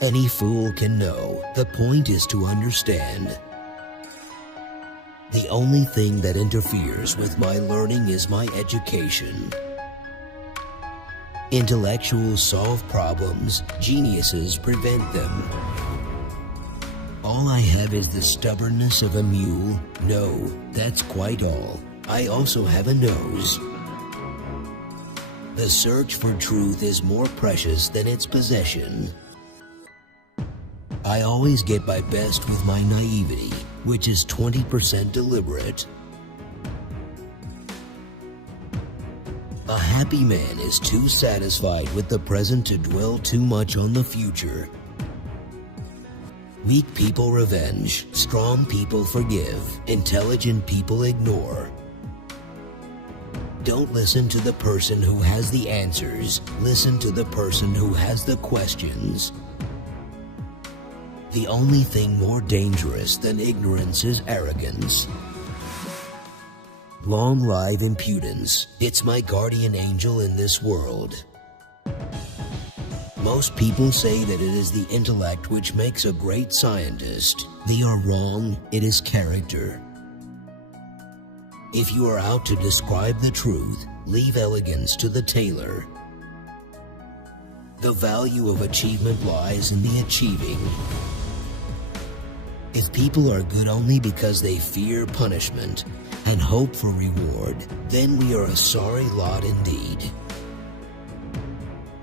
Any fool can know. The point is to understand. The only thing that interferes with my learning is my education. Intellectuals solve problems, geniuses prevent them. All I have is the stubbornness of a mule. No, that's quite all. I also have a nose. The search for truth is more precious than its possession. I always get my best with my naivety, which is 20% deliberate. A happy man is too satisfied with the present to dwell too much on the future. Weak people revenge, strong people forgive, intelligent people ignore. Don't listen to the person who has the answers, listen to the person who has the questions. The only thing more dangerous than ignorance is arrogance. Long live impudence. It's my guardian angel in this world. Most people say that it is the intellect which makes a great scientist. They are wrong. It is character. If you are out to describe the truth, leave elegance to the tailor. The value of achievement lies in the achieving. If people are good only because they fear punishment and hope for reward, then we are a sorry lot indeed.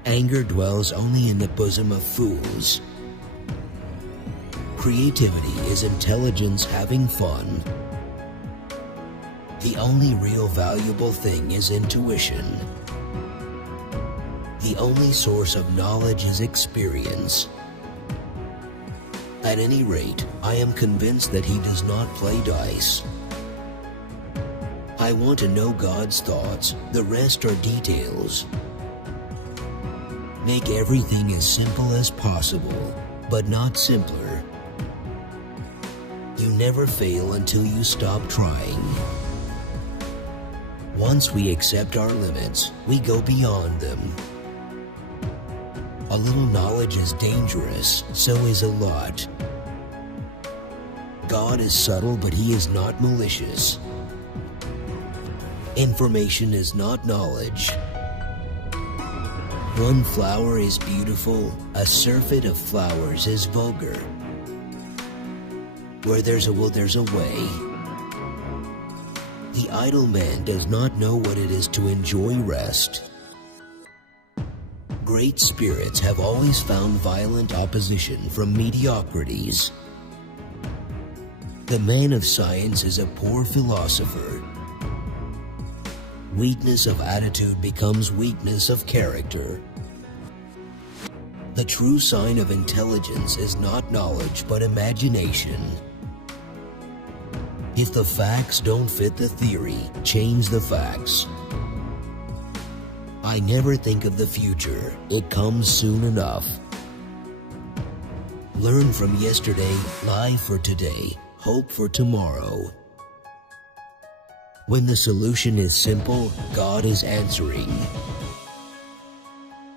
Anger dwells only in the bosom of fools. Creativity is intelligence having fun. The only real valuable thing is intuition. The only source of knowledge is experience. At any rate, I am convinced that he does not play dice. I want to know God's thoughts. The rest are details. Make everything as simple as possible, but not simpler. You never fail until you stop trying. Once we accept our limits, we go beyond them. A little knowledge is dangerous, so is a lot. God is subtle, but he is not malicious. Information is not knowledge. One flower is beautiful, a surfeit of flowers is vulgar. Where there's a will, there's a way. The idle man does not know what it is to enjoy rest. Great spirits have always found violent opposition from mediocrities. The man of science is a poor philosopher. Weakness of attitude becomes weakness of character. The true sign of intelligence is not knowledge but imagination. If the facts don't fit the theory, change the facts. I never think of the future. It comes soon enough. Learn from yesterday, live for today, hope for tomorrow. When the solution is simple, God is answering.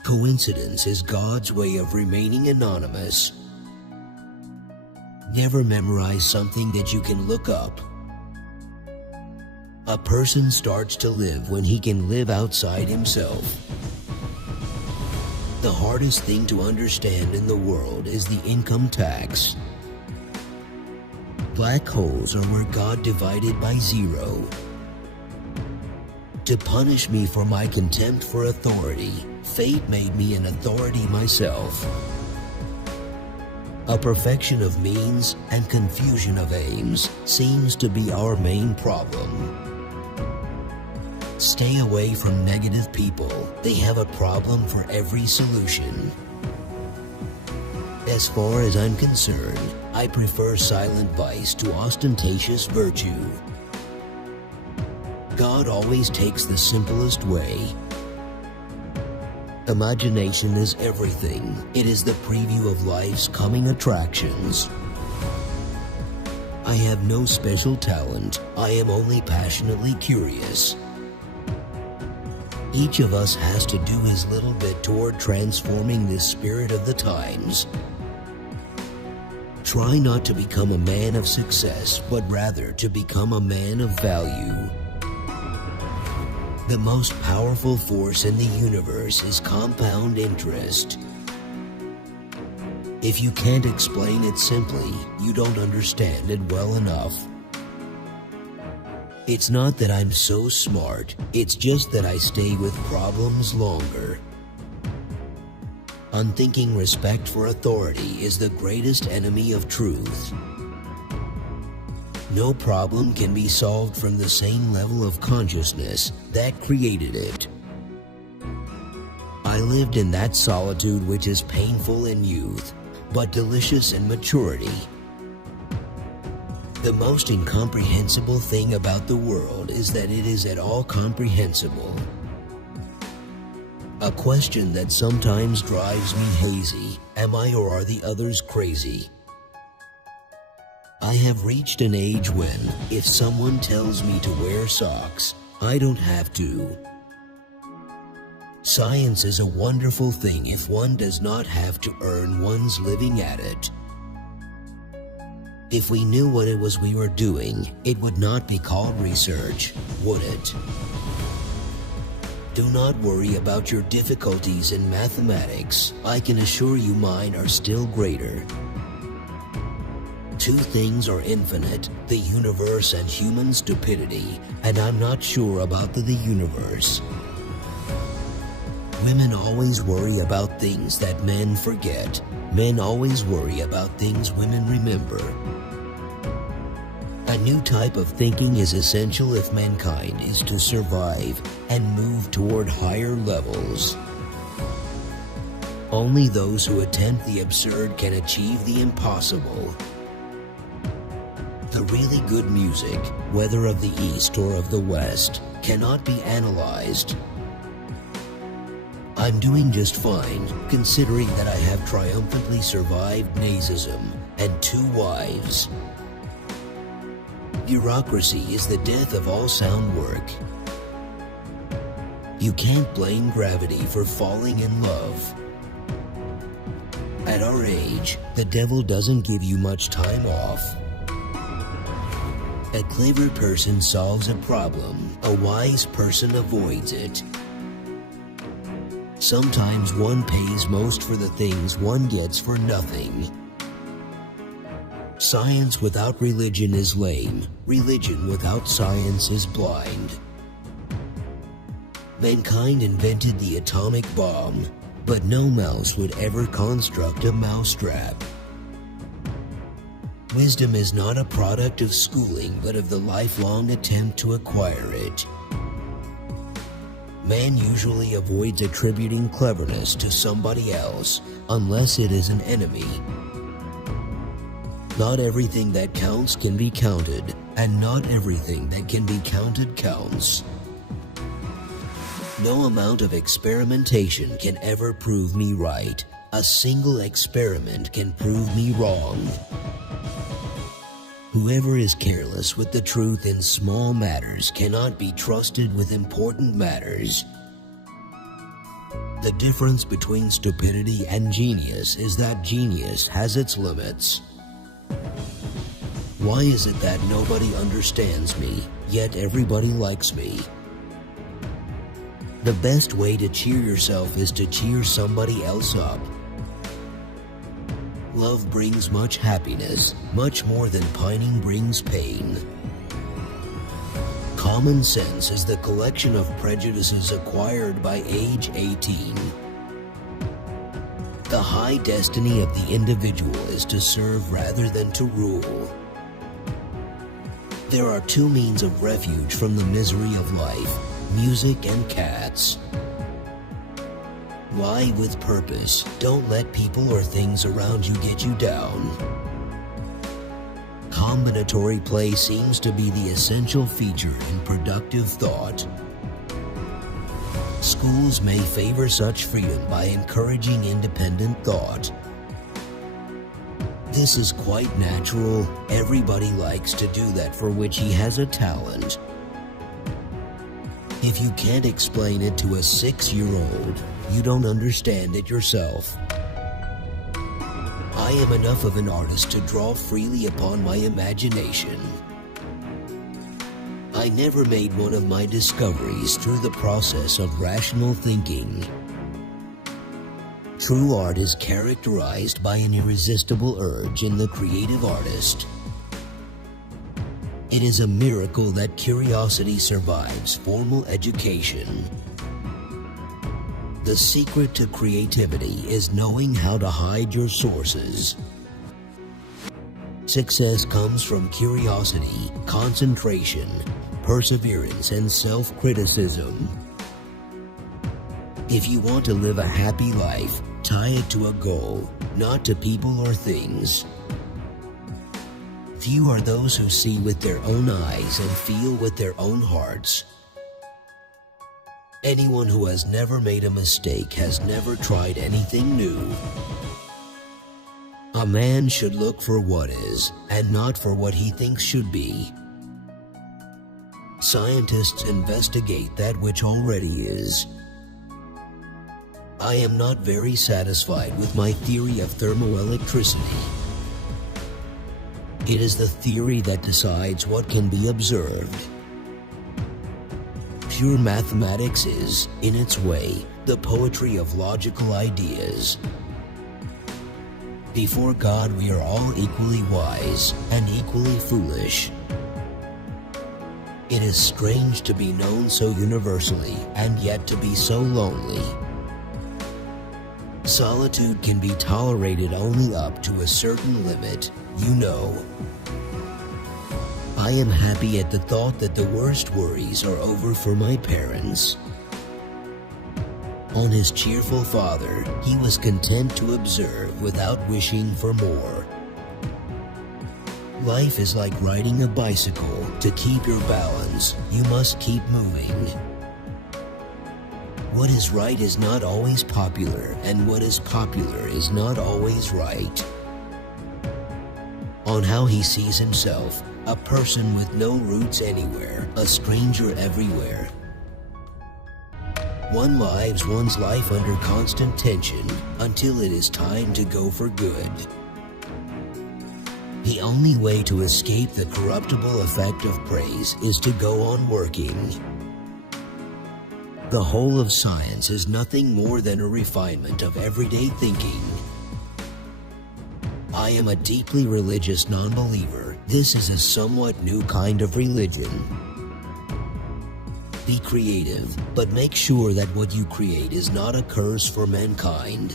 Coincidence is God's way of remaining anonymous. Never memorize something that you can look up. A person starts to live when he can live outside himself. The hardest thing to understand in the world is the income tax. Black holes are where God divided by zero. To punish me for my contempt for authority, fate made me an authority myself. A perfection of means and confusion of aims seems to be our main problem. Stay away from negative people. They have a problem for every solution. As far as I'm concerned, I prefer silent vice to ostentatious virtue. God always takes the simplest way. Imagination is everything. It is the preview of life's coming attractions. I have no special talent. I am only passionately curious. Each of us has to do his little bit toward transforming this spirit of the times. Try not to become a man of success, but rather to become a man of value. The most powerful force in the universe is compound interest. If you can't explain it simply, you don't understand it well enough. It's not that I'm so smart, it's just that I stay with problems longer. Unthinking respect for authority is the greatest enemy of truth. No problem can be solved from the same level of consciousness that created it. I lived in that solitude which is painful in youth, but delicious in maturity. The most incomprehensible thing about the world is that it is at all comprehensible. A question that sometimes drives me hazy: am I or are the others crazy? I have reached an age when, if someone tells me to wear socks, I don't have to. Science is a wonderful thing if one does not have to earn one's living at it. If we knew what it was we were doing, it would not be called research, would it? Do not worry about your difficulties in mathematics. I can assure you mine are still greater. Two things are infinite, the universe and human stupidity, and I'm not sure about the universe. Women always worry about things that men forget. Men always worry about things women remember. A new type of thinking is essential if mankind is to survive and move toward higher levels. Only those who attempt the absurd can achieve the impossible. The really good music, whether of the East or of the West, cannot be analyzed. I'm doing just fine, considering that I have triumphantly survived nazism and 2 wives. Bureaucracy is the death of all sound work. You can't blame gravity for falling in love. At our age, the devil doesn't give you much time off. A clever person solves a problem, a wise person avoids it. Sometimes one pays most for the things one gets for nothing. Science without religion is lame. Religion without science is blind. Mankind invented the atomic bomb, but no mouse would ever construct a mousetrap. Wisdom is not a product of schooling, but of the lifelong attempt to acquire it. Man usually avoids attributing cleverness to somebody else, unless it is an enemy. Not everything that counts can be counted, and not everything that can be counted counts. No amount of experimentation can ever prove me right. A single experiment can prove me wrong. Whoever is careless with the truth in small matters cannot be trusted with important matters. The difference between stupidity and genius is that genius has its limits. Why is it that nobody understands me, yet everybody likes me? The best way to cheer yourself is to cheer somebody else up. Love brings much happiness, much more than pining brings pain. Common sense is the collection of prejudices acquired by age 18. The high destiny of the individual is to serve rather than to rule. There are 2 means of refuge from the misery of life: music and cats. Lie with purpose. Don't let people or things around you get you down. Combinatory play seems to be the essential feature in productive thought. Schools may favor such freedom by encouraging independent thought. This is quite natural. Everybody likes to do that for which he has a talent. If you can't explain it to a 6-year-old, you don't understand it yourself. I am enough of an artist to draw freely upon my imagination. I never made one of my discoveries through the process of rational thinking. True art is characterized by an irresistible urge in the creative artist. It is a miracle that curiosity survives formal education. The secret to creativity is knowing how to hide your sources. Success comes from curiosity, concentration, perseverance, and self-criticism. If you want to live a happy life, tie it to a goal, not to people or things. Few are those who see with their own eyes and feel with their own hearts. Anyone who has never made a mistake has never tried anything new. A man should look for what is, and not for what he thinks should be. Scientists investigate that which already is. I am not very satisfied with my theory of thermoelectricity. It is the theory that decides what can be observed. Pure mathematics is, in its way, the poetry of logical ideas. Before God, we are all equally wise and equally foolish. It is strange to be known so universally and yet to be so lonely. Solitude can be tolerated only up to a certain limit, you know. I am happy at the thought that the worst worries are over for my parents. On his cheerful father, he was content to observe without wishing for more. Life is like riding a bicycle. To keep your balance, you must keep moving. What is right is not always popular, and what is popular is not always right. On how he sees himself, a person with no roots anywhere, a stranger everywhere. One lives one's life under constant tension until it is time to go for good. The only way to escape the corruptible effect of praise is to go on working. The whole of science is nothing more than a refinement of everyday thinking. I am a deeply religious non-believer. This is a somewhat new kind of religion. Be creative, but make sure that what you create is not a curse for mankind.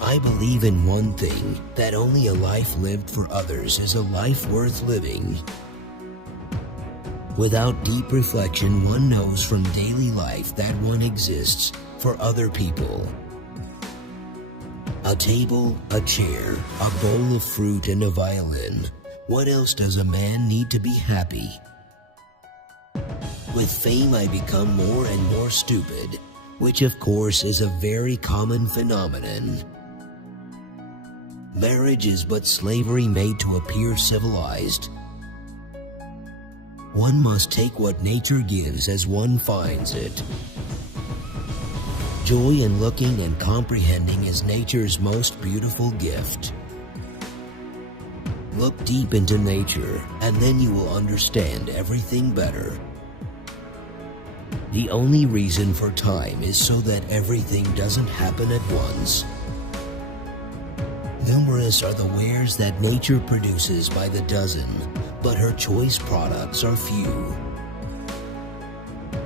I believe in one thing, that only a life lived for others is a life worth living. Without deep reflection, one knows from daily life that one exists for other people. A table, a chair, a bowl of fruit, and a violin. What else does a man need to be happy? With fame, I become more and more stupid, which of course is a very common phenomenon. Marriage is but slavery made to appear civilized. One must take what nature gives as one finds it. Joy in looking and comprehending is nature's most beautiful gift. Look deep into nature, and then you will understand everything better. The only reason for time is so that everything doesn't happen at once. Numerous are the wares that nature produces by the dozen, but her choice products are few.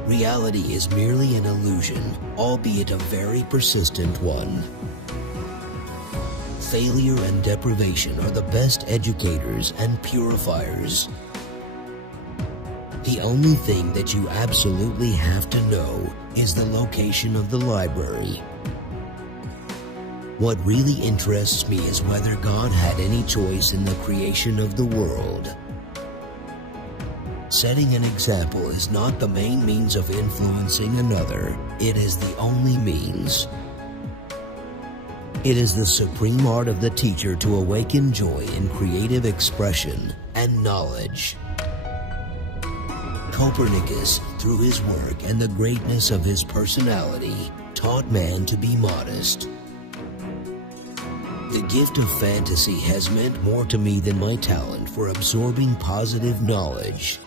Reality is merely an illusion, albeit a very persistent one. Failure and deprivation are the best educators and purifiers. The only thing that you absolutely have to know is the location of the library. What really interests me is whether God had any choice in the creation of the world. Setting an example is not the main means of influencing another, it is the only means. It is the supreme art of the teacher to awaken joy in creative expression and knowledge. Copernicus, through his work and the greatness of his personality, taught man to be modest. The gift of fantasy has meant more to me than my talent for absorbing positive knowledge.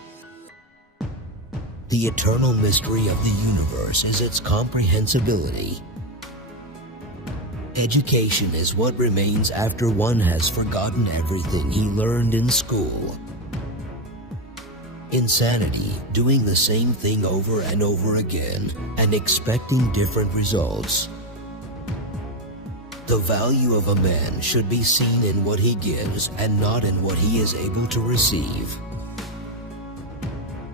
The eternal mystery of the universe is its comprehensibility. Education is what remains after one has forgotten everything he learned in school. Insanity, doing the same thing over and over again and expecting different results. The value of a man should be seen in what he gives and not in what he is able to receive.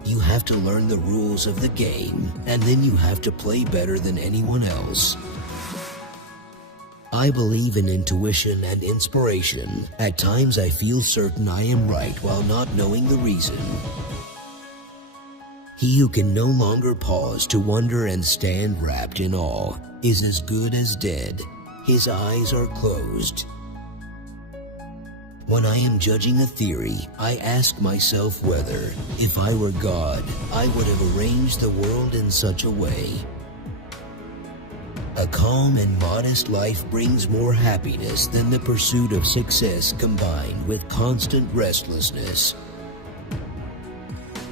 You have to learn the rules of the game, and then you have to play better than anyone else. I believe in intuition and inspiration. At times I feel certain I am right while not knowing the reason. He who can no longer pause to wonder and stand wrapped in awe is as good as dead. His eyes are closed. When I am judging a theory, I ask myself whether, if I were God, I would have arranged the world in such a way. A calm and modest life brings more happiness than the pursuit of success combined with constant restlessness.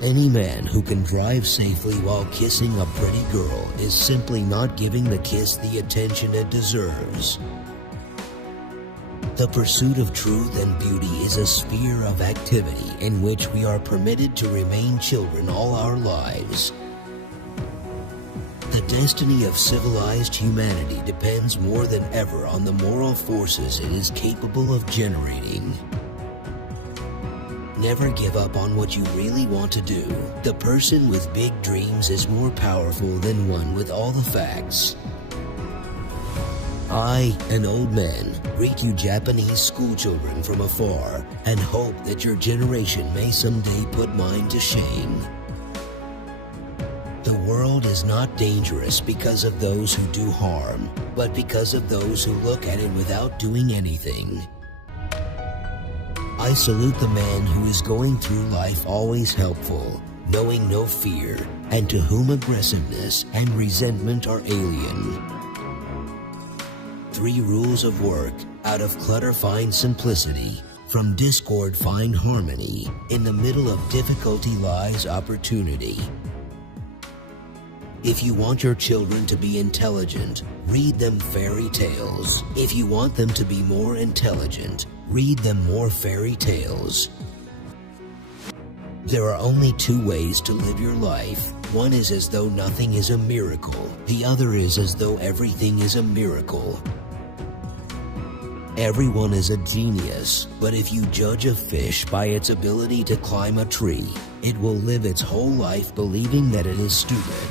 Any man who can drive safely while kissing a pretty girl is simply not giving the kiss the attention it deserves. The pursuit of truth and beauty is a sphere of activity in which we are permitted to remain children all our lives. The destiny of civilized humanity depends more than ever on the moral forces it is capable of generating. Never give up on what you really want to do. The person with big dreams is more powerful than one with all the facts. I, an old man, greet you Japanese schoolchildren from afar and hope that your generation may someday put mine to shame. The world is not dangerous because of those who do harm, but because of those who look at it without doing anything. I salute the man who is going through life always helpful, knowing no fear, and to whom aggressiveness and resentment are alien. 3 rules of work: out of clutter find simplicity, from discord find harmony, in the middle of difficulty lies opportunity. If you want your children to be intelligent, read them fairy tales. If you want them to be more intelligent, read them more fairy tales. There are only 2 ways to live your life. One is as though nothing is a miracle. The other is as though everything is a miracle. Everyone is a genius, but if you judge a fish by its ability to climb a tree, it will live its whole life believing that it is stupid.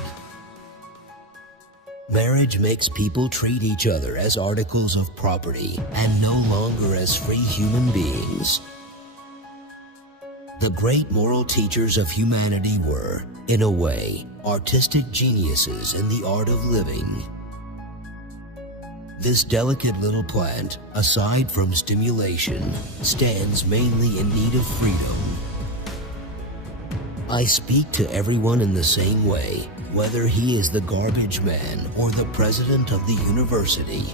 Marriage makes people treat each other as articles of property and no longer as free human beings. The great moral teachers of humanity were, in a way, artistic geniuses in the art of living. This delicate little plant, aside from stimulation, stands mainly in need of freedom. I speak to everyone in the same way, whether he is the garbage man or the president of the university.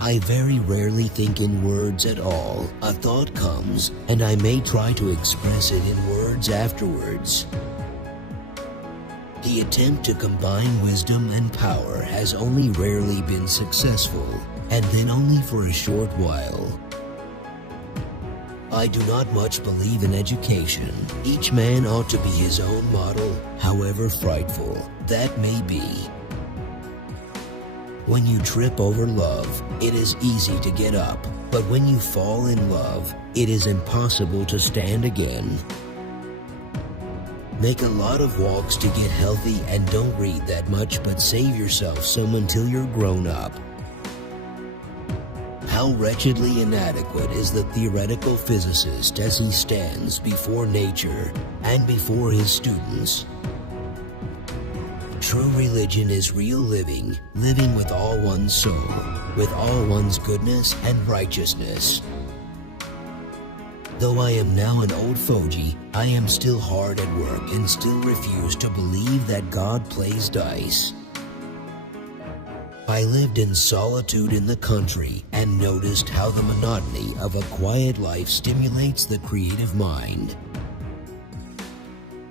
I very rarely think in words at all. A thought comes, and I may try to express it in words afterwards. The attempt to combine wisdom and power has only rarely been successful, and then only for a short while. I do not much believe in education. Each man ought to be his own model, however frightful that may be. When you trip over love, it is easy to get up, but when you fall in love, it is impossible to stand again. Make a lot of walks to get healthy and don't read that much, but save yourself some until you're grown up. How wretchedly inadequate is the theoretical physicist as he stands before nature and before his students. True religion is real living, living with all one's soul, with all one's goodness and righteousness. Though I am now an old fogey, I am still hard at work and still refuse to believe that God plays dice. I lived in solitude in the country and noticed how the monotony of a quiet life stimulates the creative mind.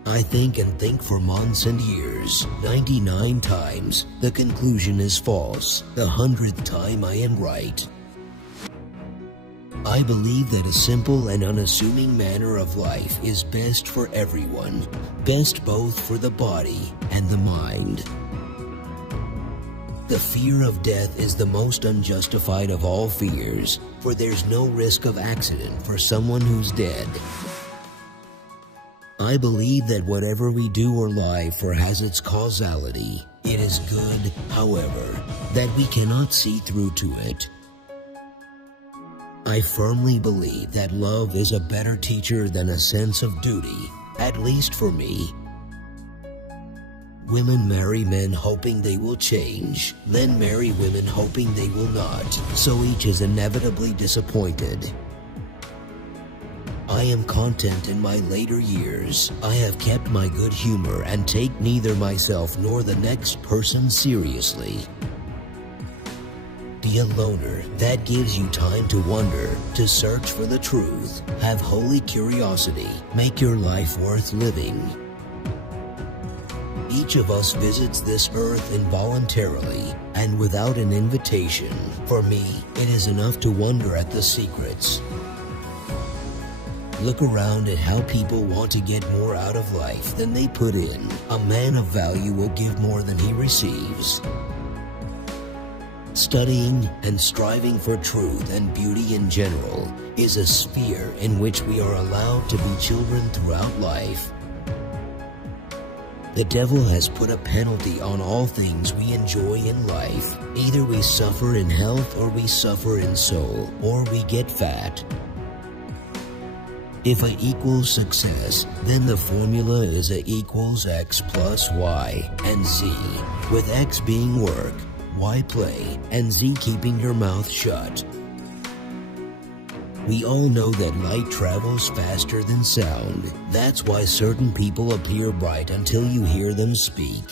I think and think for months and years. 99 times, the conclusion is false. The 100th time I am right. I believe that a simple and unassuming manner of life is best for everyone, best both for the body and the mind. The fear of death is the most unjustified of all fears, for there's no risk of accident for someone who's dead. I believe that whatever we do or live for has its causality. It is good, however, that we cannot see through to it. I firmly believe that love is a better teacher than a sense of duty, at least for me. Women marry men hoping they will change, men marry women hoping they will not, so each is inevitably disappointed. I am content in my later years. I have kept my good humor and take neither myself nor the next person seriously. Be a loner. That gives you time to wonder, to search for the truth. Have holy curiosity. Make your life worth living. Each of us visits this earth involuntarily and without an invitation. For me, it is enough to wonder at the secrets. Look around at how people want to get more out of life than they put in. A man of value will give more than he receives. Studying and striving for truth and beauty in general is a sphere in which we are allowed to be children throughout life. The devil has put a penalty on all things we enjoy in life. Either we suffer in health or we suffer in soul, or we get fat. If A equals success, then the formula is A equals X plus Y and Z, with X being work, Y play, and Z keeping your mouth shut. We all know that light travels faster than sound. That's why certain people appear bright until you hear them speak.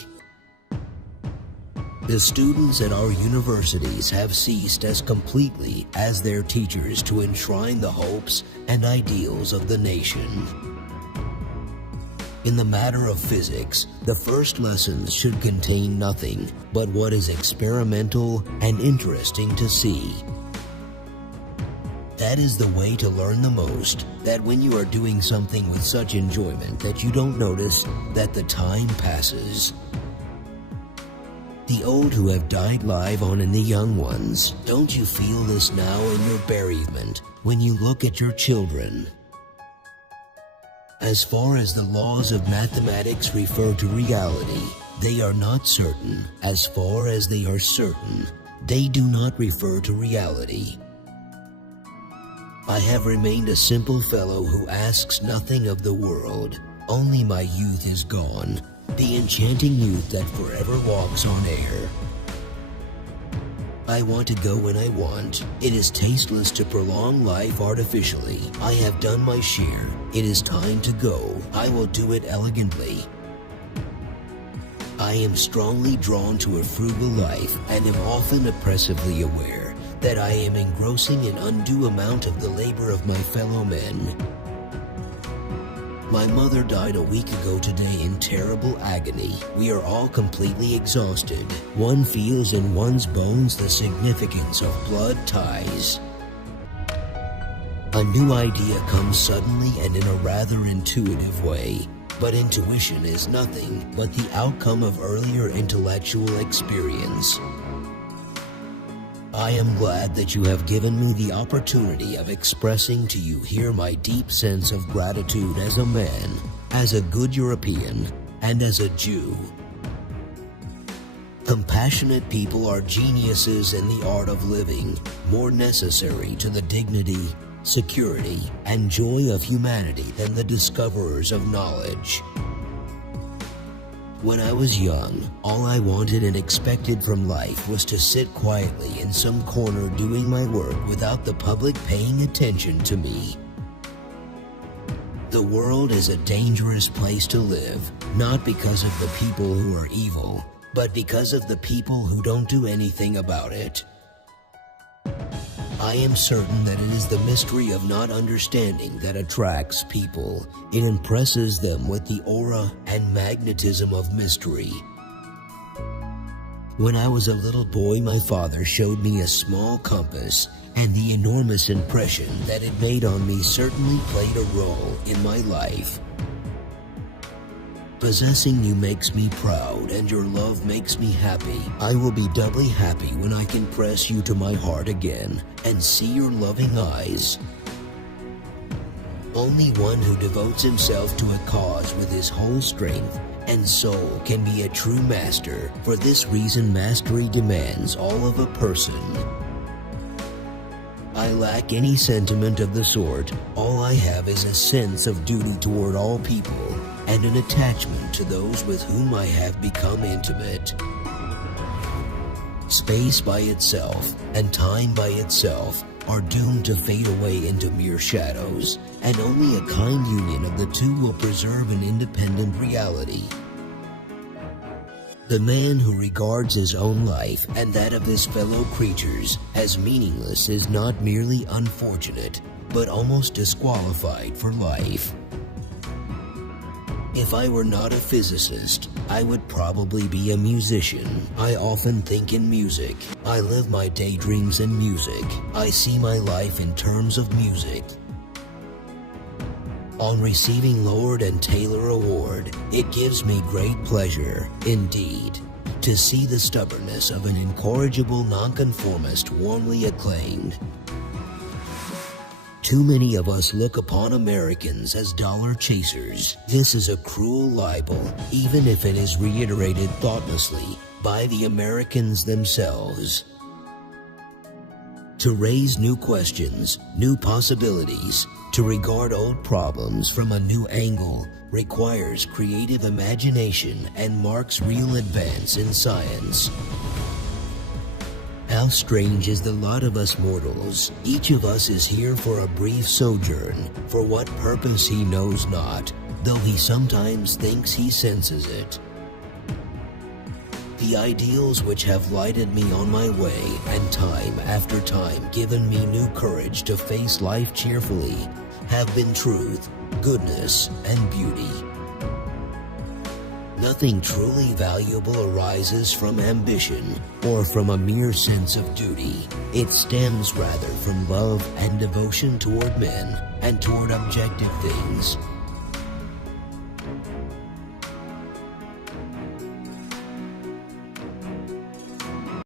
The students at our universities have ceased as completely as their teachers to enshrine the hopes and ideals of the nation. In the matter of physics, the first lessons should contain nothing but what is experimental and interesting to see. That is the way to learn the most, that when you are doing something with such enjoyment that you don't notice that the time passes. The old who have died live on in the young ones. Don't you feel this now in your bereavement when you look at your children? As far as the laws of mathematics refer to reality, they are not certain. As far as they are certain, they do not refer to reality. I have remained a simple fellow who asks nothing of the world. Only my youth is gone, the enchanting youth that forever walks on air. I want to go when I want. It is tasteless to prolong life artificially. I have done my share. It is time to go. I will do it elegantly. I am strongly drawn to a frugal life and am often oppressively aware that I am engrossing an undue amount of the labor of my fellow men. My mother died a week ago today in terrible agony. We are all completely exhausted. One feels in one's bones the significance of blood ties. A new idea comes suddenly and in a rather intuitive way. But intuition is nothing but the outcome of earlier intellectual experience. I am glad that you have given me the opportunity of expressing to you here my deep sense of gratitude as a man, as a good European, and as a Jew. Compassionate people are geniuses in the art of living, more necessary to the dignity, security, and joy of humanity than the discoverers of knowledge. When I was young, all I wanted and expected from life was to sit quietly in some corner doing my work without the public paying attention to me. The world is a dangerous place to live, not because of the people who are evil, but because of the people who don't do anything about it. I am certain that it is the mystery of not understanding that attracts people. It impresses them with the aura and magnetism of mystery. When I was a little boy, my father showed me a small compass, and the enormous impression that it made on me certainly played a role in my life. Possessing you makes me proud, and your love makes me happy. I will be doubly happy when I can press you to my heart again and see your loving eyes. Only one who devotes himself to a cause with his whole strength and soul can be a true master. For this reason, mastery demands all of a person. I lack any sentiment of the sort. All I have is a sense of duty toward all people and an attachment to those with whom I have become intimate. Space by itself and time by itself are doomed to fade away into mere shadows, and only a kind union of the two will preserve an independent reality. The man who regards his own life and that of his fellow creatures as meaningless is not merely unfortunate, but almost disqualified for life. If I were not a physicist, I would probably be a musician. I often think in music. I live my daydreams in music. I see my life in terms of music. On receiving Lord and Taylor Award, it gives me great pleasure, indeed, to see the stubbornness of an incorrigible nonconformist warmly acclaimed. Too many of us look upon Americans as dollar chasers. This is a cruel libel, even if it is reiterated thoughtlessly by the Americans themselves. To raise new questions, new possibilities, to regard old problems from a new angle requires creative imagination and marks real advance in science. How strange is the lot of us mortals. Each of us is here for a brief sojourn, for what purpose he knows not, though he sometimes thinks he senses it. The ideals which have lighted me on my way and time after time given me new courage to face life cheerfully have been truth, goodness, and beauty. Nothing truly valuable arises from ambition or from a mere sense of duty. It stems rather from love and devotion toward men and toward objective things.